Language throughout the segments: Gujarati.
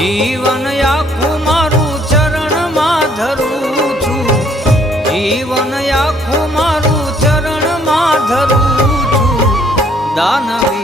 જીવન આખું મારું ચરણમાં ધરું છું. જીવન આખું મારું ચરણમાં ધરું છું. દાનવી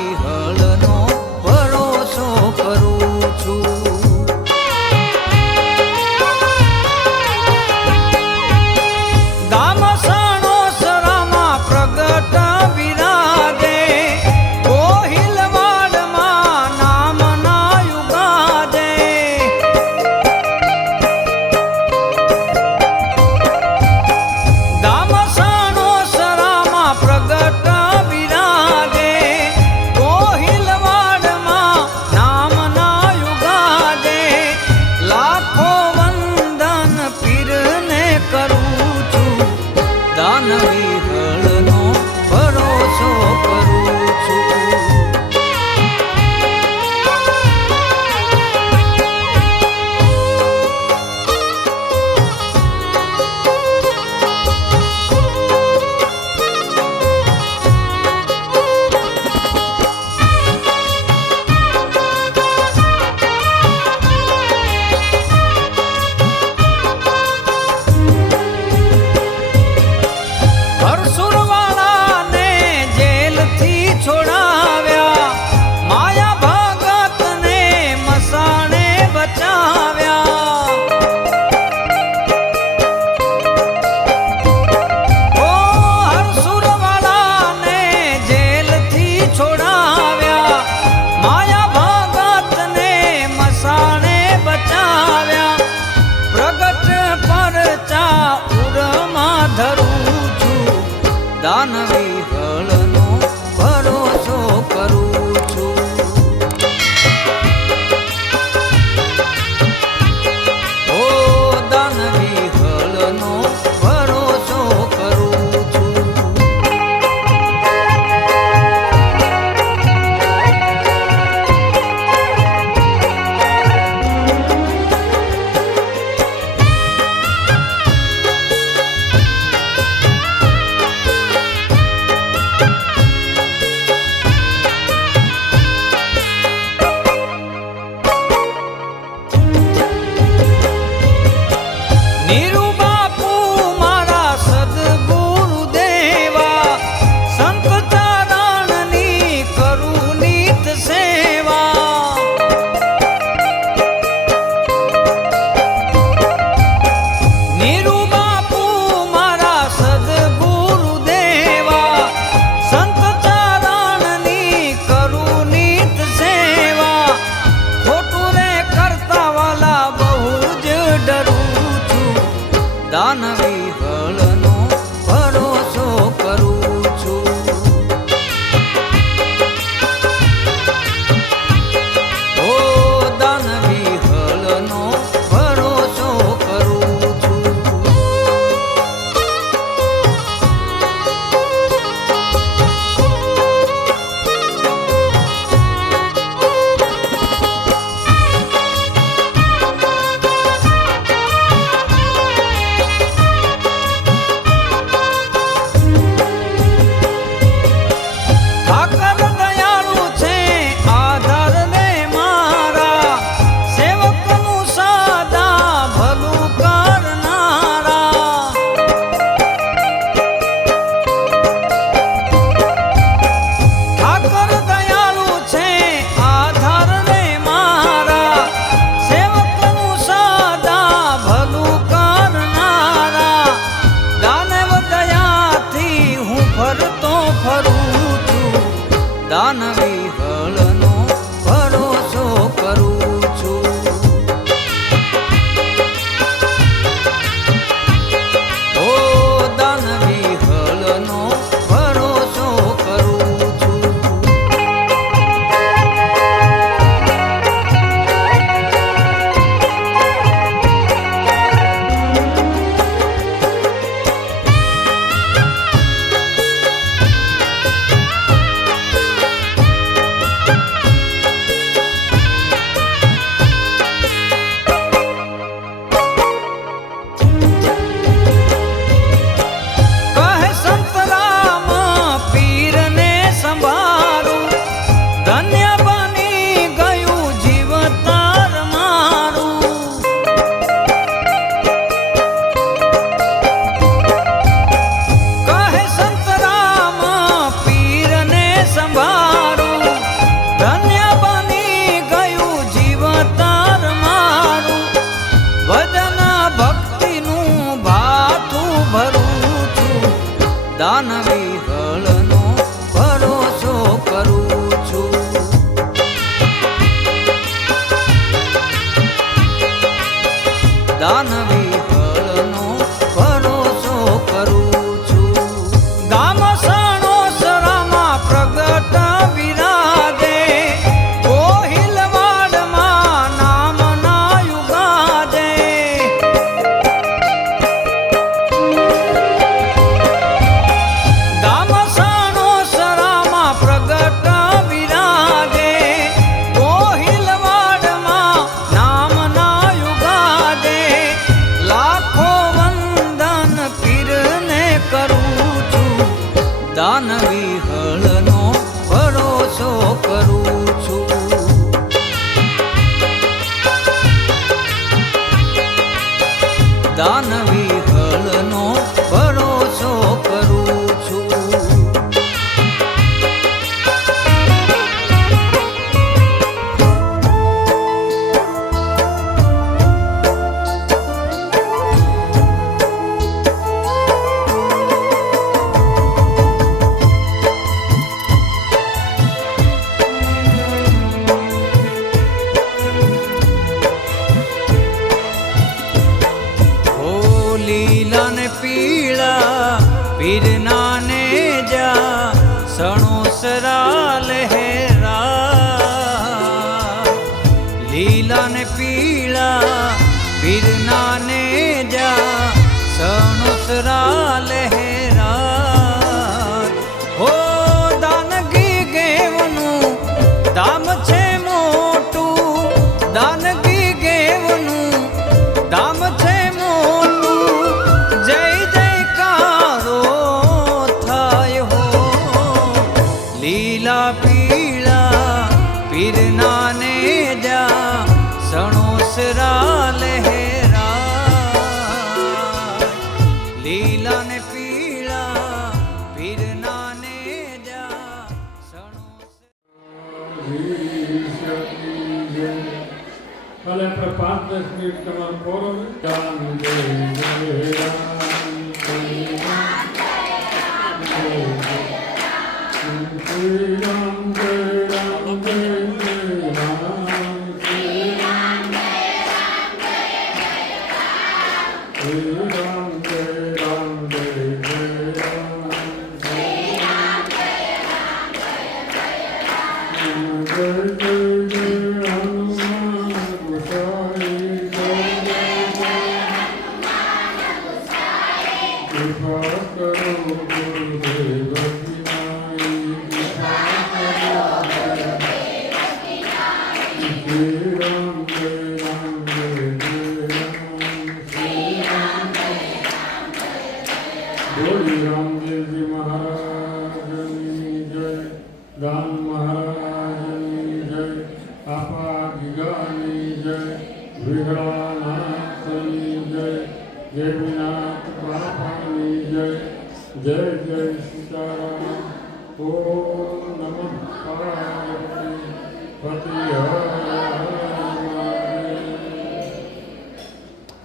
પાંચ દસ મિનિટ તમારે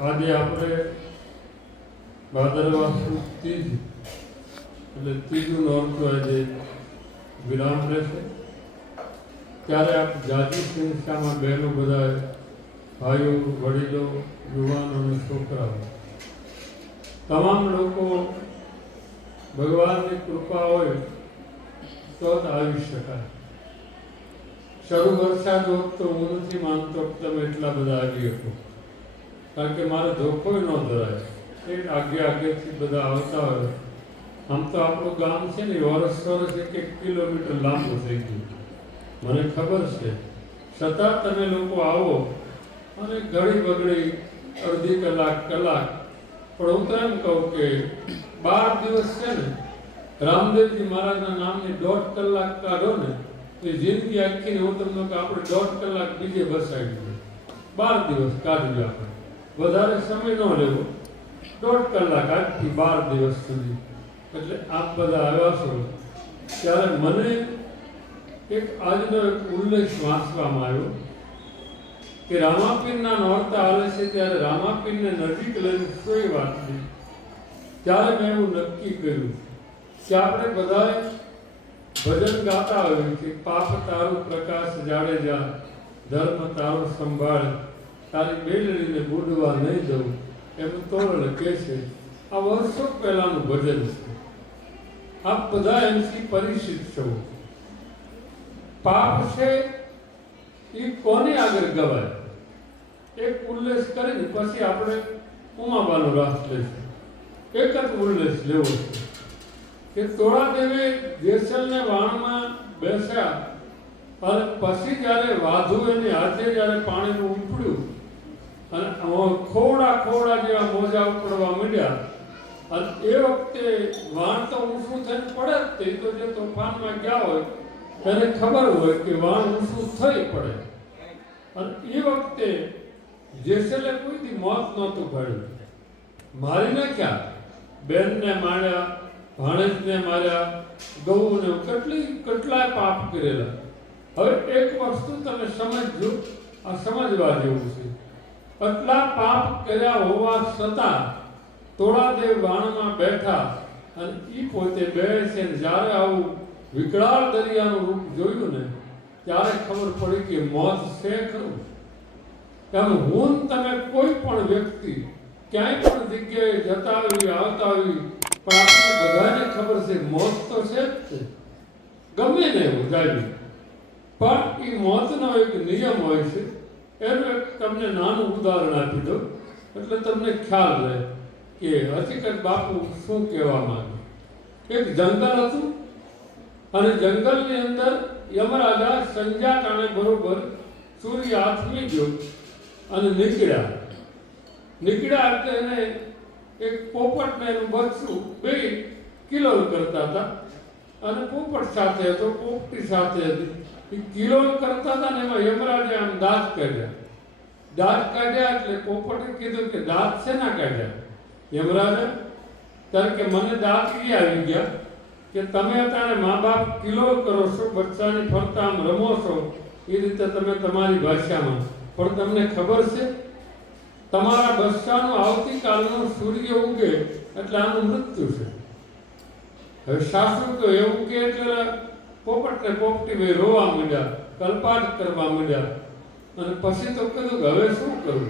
આજે આપણે ભાદરવા તીજ એટલે ત્રીજું નોરતું આજે વિરામ રહેશે. ત્યારે આપ જાતિ સંસ્થામાં બહેનો બધા ભાઈઓ, વડીલો, યુવાનો અને છોકરાઓ, તમામ લોકો ભગવાનની કૃપા હોય તો જ આવી શકાય. શરૂ વરસાદ હોત તો હું નથી માનતો તમે એટલા બધા આવી શકો કારણ કે મારે ધોખો ન ધરાય. એ આગે આગેથી બધા આવતા હોય. આમ તો આપણું ગામ છે ને વરસ વરસ એક એક કિલોમીટર લાંબુ થઈ ગયું. મને ખબર છે. છતાં તમે લોકો આવો. અને ઘડી બગડી અડધી કલાક કલાક. પણ હું તો એમ કહું કે બાર દિવસ છે ને, રામદેવજી મહારાજના નામની દોઢ કલાક કાઢો ને, એ જિંદગી આખીને હું તમને આપણે દોઢ કલાક બીજે બસાવી બાર દિવસ કાઢ્યું આપણે. વધારે સમય ન લેવો. દોઢ કલાક આજથી બાર દિવસ સુધી. એટલે આપ બધા આવ્યા છો ત્યારે મને એક આજનો એક ઉલ્લેખ વાંચવામાં આવ્યો કે રામાપીરના નોરતા આવે છે ત્યારે રામાપીરને નજીક લઈને કોઈ વાત નહીં ત્યારે મેં એવું નક્કી કર્યું કે આપણે બધાએ ભજન ગાતા હોય કે પાપ તારું પ્રકાશ જાડેજા, ધર્મ તારો સંભાળ. તારી બેલડીને બુડવા નહીં જવું એમ તોરણ કે છે આ વર્ષો પહેલાનું ભજન છે. આપ બધા એમથી પરિચિત છો. પાપ છે એ કોને આગળ ગવાય? એક ઉલ્લેખ કરીને પછી આપણે ઉમાબાનો રાસ લઈશું એક જ ઉલ્લેખ લેવો છે કે તોળાદેવે જેસલને વાણમાં બેસ્યા, અને પછી જ્યારે વાધુ એની હાથે જ્યારે પાણીનું ઉપડ્યું અને ખોડા ખોડા જેવા મોજા ઉપડવા માંડ્યા. અને એ વખતે વાણ તો ઊંચું થઈને પડે જ તે. તો જે તોફાનમાં ગયા હોય, તેને ખબર હોય કે વાણ ઊંચું થઈ પડે. અને એ વખતે જેસેલે કોઈથી મોત નહોતું ભર્યું મારી નાખ્યા. બેનને માર્યા, ભાણેજને માર્યા, ગૌને કેટલી, કેટલાય પાપ કરેલા. હવે એક વસ્તુ તમે સમજજો. આ સમજવા જેવું છે. આટલા પાપ કર્યા હોવા છતાં તોળાદેવ વાણમાં બેઠા અને ઈ પોતે બે છે જ્યારે આવું વિકરાળ દરિયાનું રૂપ જોયું ને, ત્યારે ખબર પડી કે મોત છે ખરું. એમ હું તમે કોઈ પણ વ્યક્તિ ક્યાંય પણ જગ્યાએ જતા આવી, આવતા આવી, પણ આપણે બધાને ખબર છે મોત તો છે જ છે. ગમે ને જાય. પણ એ મોતનો એક નિયમ હોય છે એનું એક તમને નાનું ઉદાહરણ આપી દો એટલે તમને ખ્યાલ રહે કે હકીકત બાપુ શું કહેવા માંગે. એક જંગલ હતું અને જંગલની અંદર યમરાજા સંજાટાને બરોબર સૂર્ય આથમી ગયો અને નીકળ્યા. નીકળ્યા એટલે એને એક પોપટને એનું બચ્ચું બે કિલો કરતા હતા. અને પોપટ સાથે હતો, પોપટી સાથે હતી. એ કિલોલ કરતા હતા ને એમાં યમરાજે આમ દાંત કાઢ્યા. દાંત કાઢ્યા એટલે પોપટે કીધું કે દાંત છે ના કાઢ્યા? યમરાજે, ત્યારે કે મને દાંત એ આવી ગયા કે તમે અત્યારે મા બાપ કિલો કરો છો, બચ્ચાની ફરતા આમ રમો છો, એ રીતે તમે તમારી ભાષામાં. પણ તમને ખબર છે, તમારા બચ્ચાનું આવતીકાલનું સૂર્ય ઉગે એટલે આનું મૃત્યુ છે. હવે સાસુ તો એવું કે એટલે પોપટ ને પોપટી ભાઈ રોવા માંડ્યા, કલ્પાટ કરવા માંડ્યા. અને પછી તો કીધું કે હવે શું કરવું?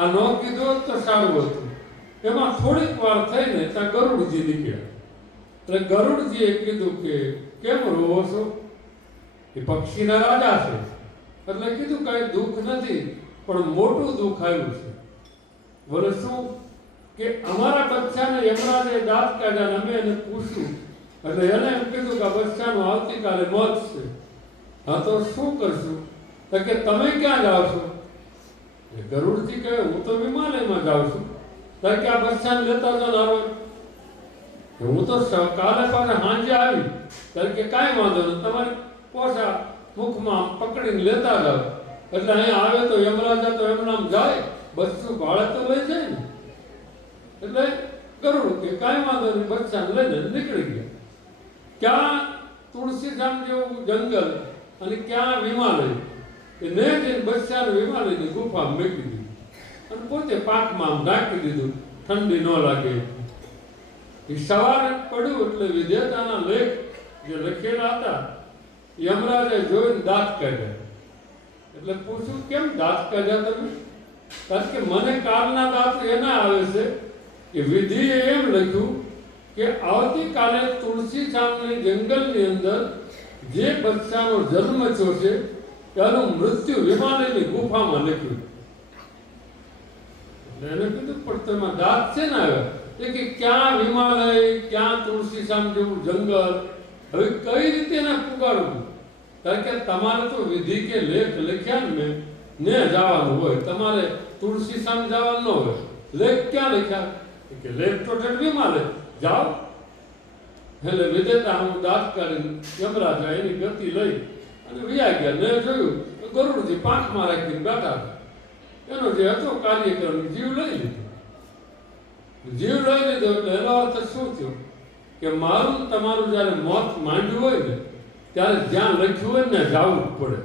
આ ન કીધું તો સારું હતું. એમાં થોડીક વાર થઈને ત્યાં ગરુડજી નીકળ્યા. એટલે ગરુડજીએ કીધું કે કેમ રોવો છો? એ પક્ષીના રાજા છે. એટલે કીધું કઈ દુઃખ નથી, પણ મોટું દુઃખ આવ્યું છે. બોલે, શું? કે અમારા બચ્ચાને યમરાજે દાંત કાઢ્યા અમે એને પૂછ્યું એટલે એને એમ કીધું કે બચ્ચાનું આવતીકાલે મોત છે. હા તો શું કરશું? તો કે તમે ક્યાં જાઓ છો? એ ગરુડજી કહે, હું તો હિમાલયમાં જાઉં છું. તો કે આ બચ્ચાને લેતા જાઓ આવે. હું તો કાલે પાસે સાંજે આવી. ત્યારે કે કાંઈ વાંધો નહીં, તમારે પોસા મુખમાં પકડીને લેતા જાઓ. એટલે અહીંયા આવે તો યમરાજા તો એમના જાય. બચ્ચું ભાડે તો લઈ જાય ને. એટલે ગરુડ કે કાંઈ વાંધો નહીં, બચ્ચાને લઈને નીકળી ગયા. ક્યાં તુલસીધામ જેવું જંગલ અને ક્યાં વિમાલય? એ ને જઈને બચ્ચાને વિમાલયની ગુફા મૂકી દીધી. અને પોતે પાકમાં આમ ઢાંકી દીધું. ઠંડી ન લાગે. એ સવારે પડ્યું એટલે વિધેતાના લેખ જે લખેલા હતા યમરાજે જોઈને દાંત કાઢ્યા. એટલે પૂછ્યું, કેમ દાંત કાઢ્યા તમે? કારણ કે મને કાલના દાંત એના આવે છે. કે વિધિએ એમ લખ્યું કે આવતીકાલે તુલસી સામની જંગલની અંદર જે બચ્ચાનો જન્મ થયો છે તેનું મૃત્યુ હિમાલયની ગુફામાં લખ્યું. એને કીધું, પણ તેમાં દાંત છે ને હવે? એ કે, ક્યાં હિમાલય, ક્યાં તુલસી શામ જેવું જંગલ? હવે કઈ રીતે એને પુગાડવું? કારણ કે તમારે તો વિધિ કે લેખ લખ્યા ને ને જવાનું હોય. તમારે તુલસી શામ જવાનું ન હોય. લેખ ક્યાં લખ્યા? કે, લેખ તો ઠંડીમાં લે જાઓ. એટલે વિજેતા હું દાંત કાઢીને યમરાજા એની ગતિ લઈ અને વ્યા ગયા. મેં જોયું ગરુડજી પાંખમાં રાખીને બેઠા એનો જે હતો કાર્યક્રમ જીવ લઈ લીધો. જીવ લઈ લીધો એટલે એનો અર્થ શું થયો? કે મારું તમારું જ્યારે મોત માંડ્યું હોય ને, ત્યારે જ્યાં લખ્યું હોય ને જવું જ પડે.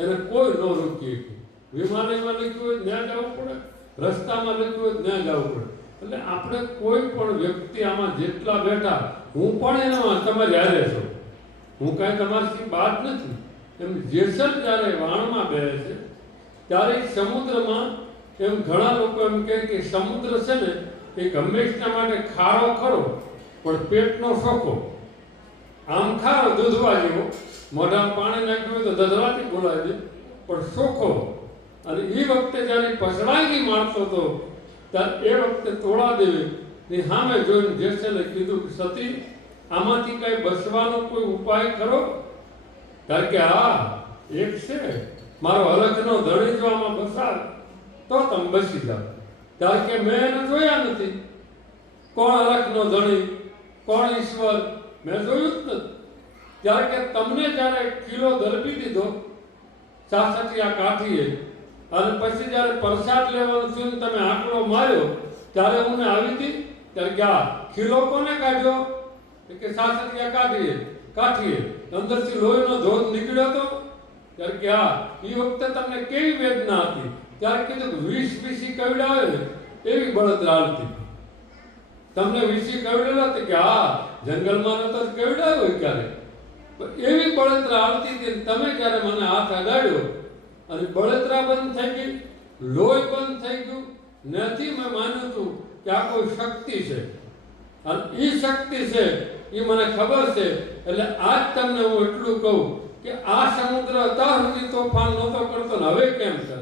એને કોઈ ન રોકી શકે. વિમાનયમાં લખ્યું હોય ત્યાં જવું પડે. રસ્તામાં લખ્યું હોય ત્યાં જવું પડે. એટલે આપણે કોઈ પણ વ્યક્તિ આમાં જેટલા બેઠા, હું પણ એનામાં તમારી હારે છું હું કાંઈ તમારાથી બાદ નથી. એમ જેસલ જ્યારે વાણમાં બેસે છે, ત્યારે સમુદ્રમાં એમ ઘણા લોકો એમ કહે કે સમુદ્ર છે ને, એ હંમેશના માટે ખારો ખરો, પણ પેટનો શોખો આમ ખારો દૂધવા જેવો મોઢા પાણી નાખ્યું હોય તો દધવાથી બોલાય છે, પણ શોખો અને એ વખતે જ્યારે પસરાગી મારતો હતો ત્યારે એ વખતે તોળા દેવી ની સામે જોઈને જેસલે કીધું કે, સતી, આમાંથી કઈ બસવાનો કોઈ ઉપાય ખરો? કારણ કે, હા, એક છે. મારો હલકનો ધણી જો આમાં તો તમે બસી જાઓ. કારણ કે મેં એને જોયા નથી. કોણ હલકનો ધણી? કોણ ઈશ્વર? મેં જોયું જ નથી. ત્યારે કે, તમને જ્યારે કિલો દરબી દીધો સાસઠિયા કાઠીએ અને પછી જ્યારે પ્રસાદ લેવાનું થયું તમે આંકડો માર્યો, ત્યારે હું આવી હતી, ત્યારે કે આ ખીલો કોને કાઢ્યો? કે કે સાસઠિયા કાઢીએ? કાઠીએ. અંદરથી લોહીનો ધોધ નીકળ્યો હતો. ત્યારે કે આ એ વખતે તમને કેવી વેદના હતી? ત્યારે કીધું કે વીસ વીસી ને, એવી બળતરા હતી. તમને વીસી કવડેલા તો કે હા જંગલમાં નતો આવ્યો ક્યારે એવી બળતરા આવતી હતી તમે જ્યારે મને હાથ અડાડ્યો અને બળતરા બંધ થઈ ગઈ, લોહી બંધ થઈ ગયું. નથી મેં માનું છું કે આ કોઈ શક્તિ છે. અને એ શક્તિ છે એ મને ખબર છે. એટલે આજ તમને હું એટલું કહું કે આ સમુદ્ર હતા સુધી તોફાન નહોતો કરતો ને હવે કેમ કરે?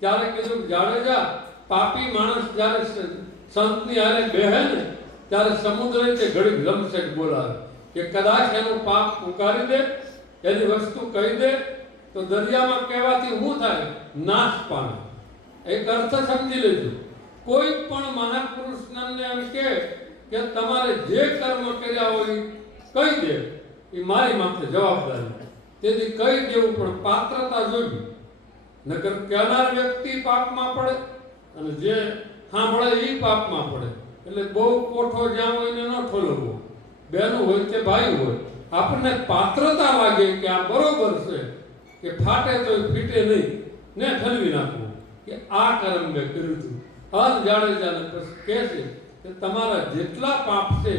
ત્યારે કીધું જાડેજા, પાપી માણસ જ્યારે સંતની હારે બેહે ને, ત્યારે સમુદ્ર તે ઘડી લમસેટ બોલાવે કે કદાચ એનું પાપ ઉકારી દે, એની વસ્તુ કહી દે તો દરિયામાં કહેવાથી શું થાય? નાશ પામે. એક અર્થ સમજી લેજો. કોઈ પણ મહાપુરુષને એમ કે કે તમારે જે કર્મ કર્યા હોય ઈ કહી દે. એ મારી માથે જવાબદારી. તેથી કહી દેવું પણ પાત્રતા જોઈ. નકર કહેનાર વ્યક્તિ પાપમાં પડે અને જે સાંભળે એ પાપમાં પડે. એટલે બહુ કોઠો જ્યાં હોય ને ન ઠોલવવો. બેનું હોય કે ભાઈ હોય. આપણને પાત્રતા લાગે કે આ બરોબર છે. કે ફાટે તો ફીટે નહીં. ને ઠલવી નાખવું કે આ કર્મ મેં કર્યું હતું અન જાડેજાને કહે છે કે તમારા જેટલા પાપ છે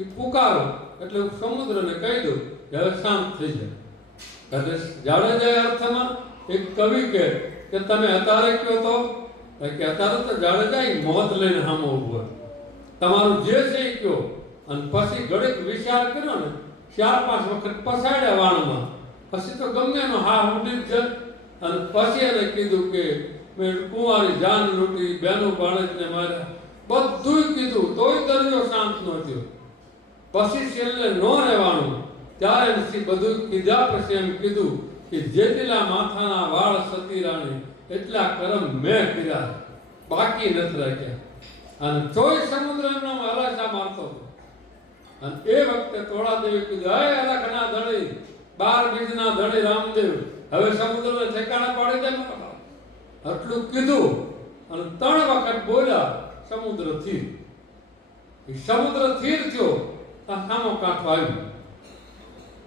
એ પુકારો એટલે હું સમુદ્રને કહી દઉં કે હવે શાંત થઈ જાય એટલે જાડેજા અર્થમાં એક કવિ કહે કે તમે અત્યારે કયો તો? કે અત્યારે તો જાડેજા એ મોત લઈને સામો ઊભો તમારું જે છે એ કયો. અને પછી ઘડીક વિચાર કર્યો ને, ચાર પાંચ વખત પસાડ્યા વાણમાં પછી તો ગમે એનો હા ઉડી જ જાય. અને પછી એને કીધું કે મેં કુંવારી જાન લૂંટી, બેનો બાળકને માર્યા. બધું કીધું, તોય દરિયો શાંત ન થયો. પછી છેલ્લે નો રહેવાનું. ત્યારે પછી બધું કીધા પછી એમ કીધું કે જેટલા માથાના વાળ સતી રાણી, એટલા કરમ મેં કર્યા. બાકી નથી રાખ્યા. અને તોય સમુદ્ર એમનો હલાસા મારતો અને એ વખતે તોળાદેવી કીધું હે અલખના ધણી બાર બીજના ધણી રામદેવ. હવે સમુદ્રને ઠેકાણા પાડી દે આટલું કીધું અને ત્રણ વખત બોલ્યા, સમુદ્ર થીર સમુદ્ર થીર થયો તો સામો કાંઠો આવ્યો.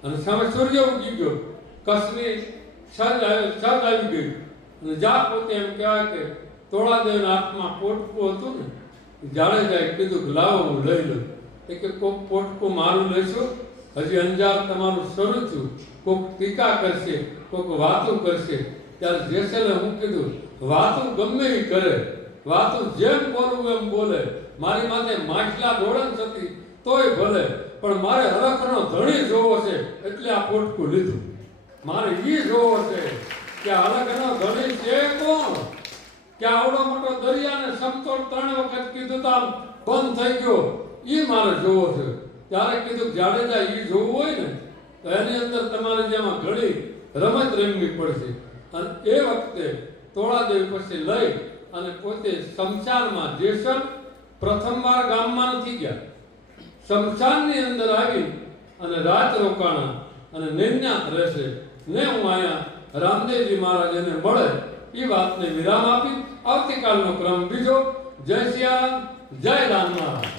અને સામે સૂર્ય ઉગી ગયો. છજ આવ્યો છજ આવી ગઈ અને જા પોતે એમ કહેવાય કે તોળાદેવના હાથમાં પોટકું હતું ને જાડેજાએ કીધું કે લાવો, હું લઈ લઉં. એ કે, કોક પોટકું મારું લેશો હજી અંજાર તમારું શરૂ થયું. કોક ટીકા કરશે, કોક વાતું કરશે. ત્યારે જેસલે હું કીધું, વાતું ગમે એ કરે. વાતું જેમ બોલવું એમ બોલે. મારી માથે માછલા દોડન થતી તોય ભલે, પણ મારે હરખનો ધણી જોવો છે એટલે આ પોટકું લીધું. મારે એ જોવો છે કે હરખનો ધણી છે કોણ? કે આવડો મોટો દરિયાને સમતોલ ત્રણ વખત કીધું તો આમ બંધ થઈ ગયો. એ મારે જોવો છે. ત્યારે કીધું જાડેજા ઈ જોવું હોય ને, તો એની અંદર તમારે જેમાં ઘણી રમત રમવી પડશે. અને એ વખતે તોળાદેવી પછી લઈ અને પોતે શમશાનમાં જેસર પ્રથમવાર ગામમાં નથી ગયા. શમશાનની અંદર આવી અને રાત રોકાણા અને નિર્ણ્યાત રહેશે. ને હું અહીંયા રામદેવજી મહારાજને મળે એ વાતને વિરામ આપી. આવતીકાલનો ક્રમ બીજો. જય સિયારામ જય રામ મહારાજ.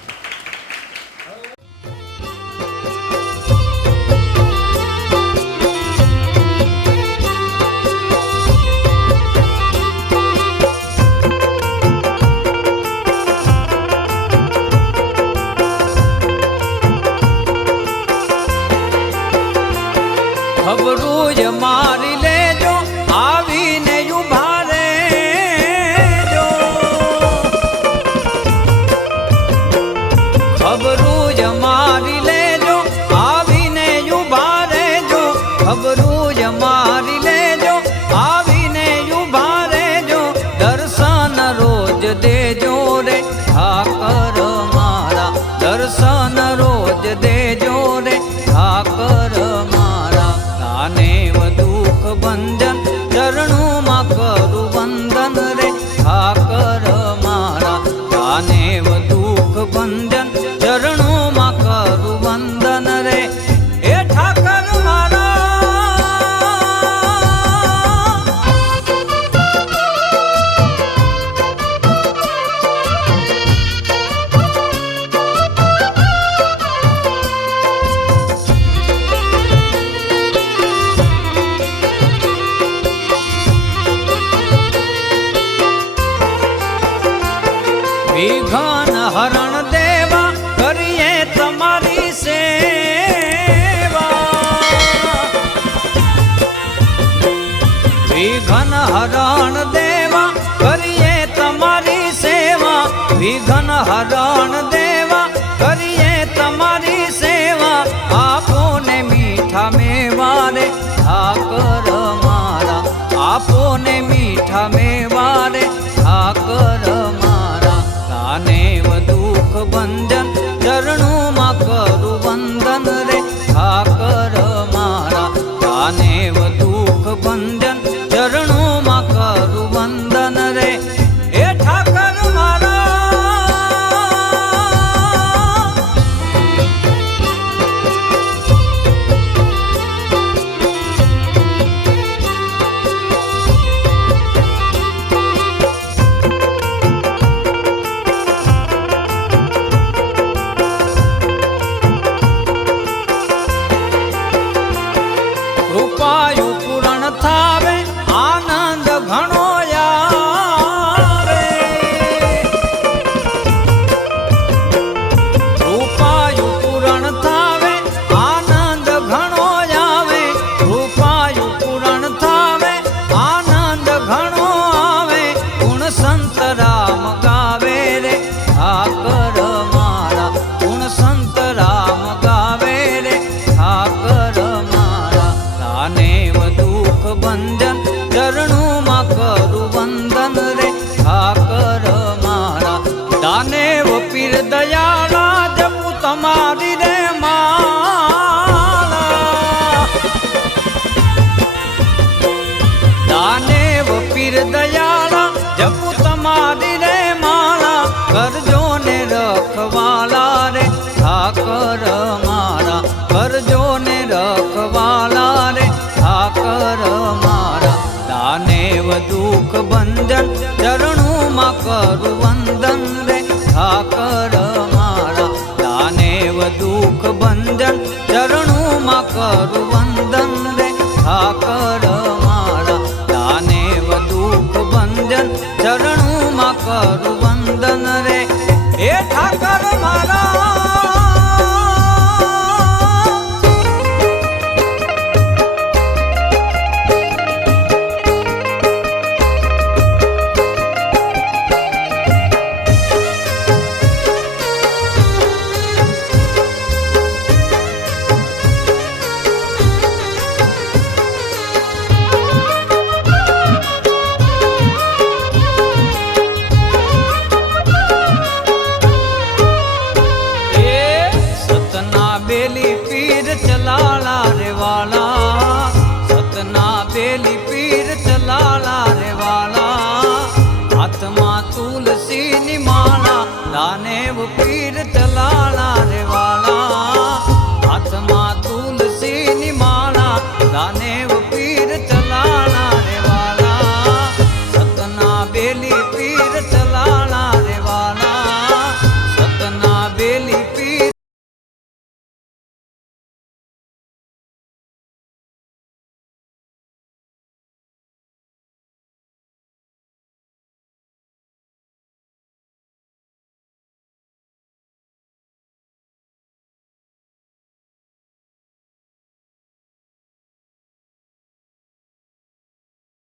રણ દેવા, કરીએ તમારી સેવા. આપો ને મીઠા મેવા રે ઠાકર મારા. આપો ને મીઠા મેવા રે ઠાકર મારા. તાને દુઃખ બંધન, ચરણોમાં કરું વંદન રે, ઠાકર મારા. તાને દુઃખ બંધન વાલા રે વાલા.